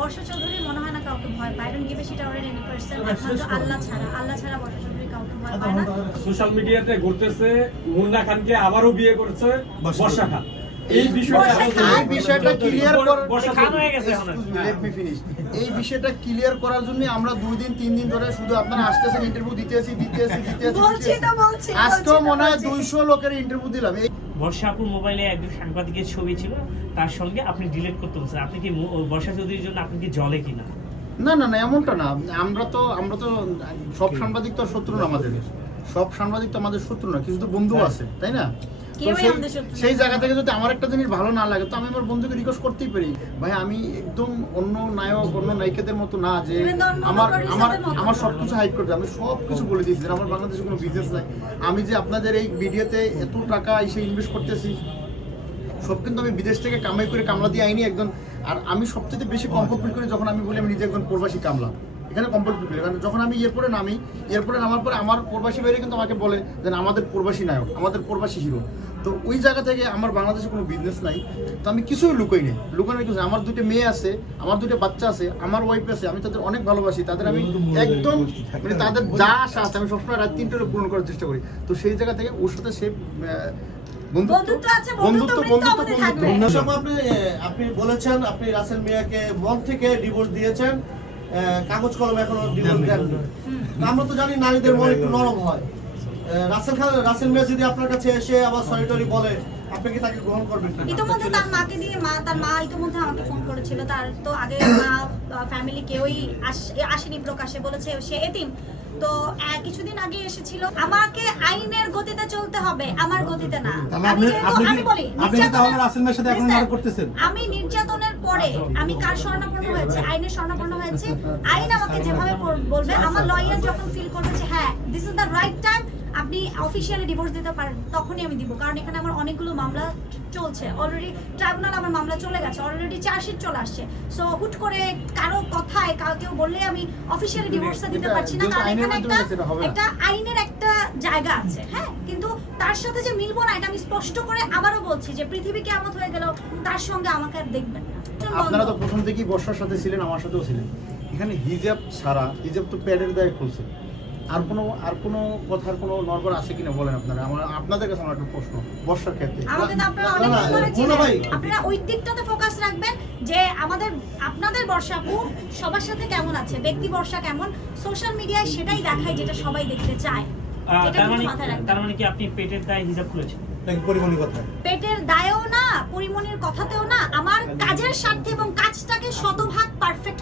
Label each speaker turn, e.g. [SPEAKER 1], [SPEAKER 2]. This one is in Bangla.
[SPEAKER 1] বর্ষা চৌধুরী মনে হয় না কাউকে ভয় পায়। Don't give a shit about any person একমাত্র আল্লাহ ছাড়া। আল্লাহ ছাড়া বর্ষা চৌধুরী কাউকে ভয় পায় না।
[SPEAKER 2] সোশ্যাল মিডিয়াতে ঘুরতেছে মুন্না খানকে আবারও বিয়ে করেছে বর্ষা খান। এই বিষয়টা
[SPEAKER 3] এই বিষয়টা ক্লিয়ার এই বিষয়টা করার জন্য আমরা দুই দিন তিন দিন ধরে শুধু আপনারা আসতেছেন ইন্টারভিউ দিতে আসি দিতে আসি দিতে আসি
[SPEAKER 1] তো
[SPEAKER 3] আজকেও মনে হয় দুইশো লোকের ইন্টারভিউ দিলাম। এই
[SPEAKER 4] বর্ষা আপুর মোবাইলে একজন সাংবাদিকের ছবি ছিল তার সঙ্গে আপনি ডিলিট করতে বলছেন। আপনি কি বর্ষা চৌধুরীর জন্য আপনি কি জলে কিনা?
[SPEAKER 3] না না না এমনটা না। আমরা তো আমরা তো সব সাংবাদিক তো শত্রু না আমাদের। সব সাংবাদিক তো আমাদের শত্রু না কিছু তো বন্ধু আছে তাই না? সেই- জায়গা থেকে যদি আমার একটা জিনিস ভালো না লাগে তো আমি আমার বন্ধুকে রিকোয়েস্ট করতেই পারি। ভাই আমি একদম অন্য নায়ক অন্য নায়িকাদের মতো না যে আমার আমার আমার হাইড করতে আমি সব কিছু বলে দিয়েছি আমার বাংলাদেশে কোনো বিজনেস নাই। আমি যে আপনাদের এই ভিডিওতে এত টাকা এসে ইনভেস্ট করতেছি সব কিন্তু আমি বিদেশ থেকে কামাই করে কামলা দিয়ে আইনি একজন। আর আমি সবচেয়ে বেশি কমফোর্ট ফিল করি যখন আমি বলি আমি নিজে একজন প্রবাসী কামলা। এখানে কমফোর্ট ফিল কারণ যখন আমি এরপরে নামি এরপরে নামার পরে আমার প্রবাসী বাইরে কিন্তু আমাকে বলে যে আমাদের প্রবাসী নায়ক আমাদের প্রবাসী হিরো। তো ওই জায়গা থেকে আমার বাংলাদেশে কোনো বিজনেস নাই। তো আমি কিছুই লুকোই নেই। লুকানোর কিছু আমার দুটো মেয়ে আছে আমার দুটো বাচ্চা আছে আমার ওয়াইফ আছে আমি তাদের অনেক ভালোবাসি। তাদের আমি একদম মানে তাদের যা আশা আছে আমি সবসময় রাত তিনটে পূরণ করার চেষ্টা করি। তো সেই জায়গা থেকে ওর সাথে সে
[SPEAKER 1] বন্ধুত্ব বন্ধুত্ব
[SPEAKER 5] আপনি আপনি বলেছেন আপনি রাসেল মিয়াকে মন থেকে ডিভোর্স দিয়েছেন। কাগজ কলম এখনও ডিভোর্স দেননি আমরা তো জানি নারীদের মন একটু নরম হয়। রাসেল খান রাসেল মিয়া যদি আপনার কাছে এসে আবার সরিটরি বলে আপনি কি তাকে গ্রহণ করবেন?
[SPEAKER 1] ইতিমধ্যে তার মাকে দিয়ে মা তার মা ইতিমধ্যে আমাকে ফোন করেছিল। তার তো আগে মা ফ্যামিলি কেউই আস- আসেনি প্রকাশে বলেছে সে এতিম। তো কিছুদিন আগে এসেছিল আমাকে আইনের গতিতে চলতে হবে আমার গতিতে না। আমি বলি নির্যাতনের-? আমি পরে আমি কার স্বর্ণাপন্ন হয়েছে? আইনের স্বর্ণাপন্ন হয়েছে। আইন আমাকে যেভাবে বলবে আমার লয়ার যখন ফিল করবে যে হ্যাঁ this is the right time আপনি অফিসিয়ালি ডিভোর্স দিতে পারেন তখনই আমি দিব। কারণ এখানে আমার অনেকগুলো মামলা চলছে। অলরেডি ট্রাইব্যুনাল আমার মামলা চলে গেছে। অলরেডি চার্জশিট চলে আসছে। সো হুট করে কারও কথায় কাউ কেউ বললে আমি অফিসিয়ালি ডিভোর্সটা দিতে পারছি না। কারণ এখানে একটা। একটা আইনের একটা জায়গা আছে হ্যাঁ? কিন্তু তার সাথে যে মিলবো না এটা আমি স্পষ্ট করে আবারও বলছি যে পৃথিবী কেমন হয়ে গেল তার সঙ্গে আমাকে আর দেখবেন না।
[SPEAKER 3] আপনারা তো প্রথম থেকেই বর্ষার সাথে ছিলেন আমার সাথেও ছিলেন। এখানে হিজাব ছাড়া হিজাব তো প্যাডের দায়ে খুলছে। আর কোনো আর কোনো কথার কোনো নরবর আছে কিনা বলেন আপনারা? আমার আপনাদের কাছে আমার একটা প্রশ্ন বর্ষার ক্ষেত্রে।
[SPEAKER 1] আমাকে তো আপনারা অনেক। আপনারা ওই দিকটাতে ফোকাস রাখবেন যে আমাদের আপনাদের বর্ষা আপু সবার সাথে কেমন আছে? ব্যক্তি বর্ষা কেমন? সোশ্যাল মিডিয়ায় সেটাই দেখায় যেটা সবাই দেখতে চায়। এটা
[SPEAKER 4] তার মানে তার মানে কি আপনি পেটের দায় হিসাব করেছেন?
[SPEAKER 6] নাকি পরিমণি কথা
[SPEAKER 1] পেটের দায়েও না পরিমণির কথাতেও না আমার কাজের স্বার্থে এবং কাজটাকে শতভাগ পারফেক্ট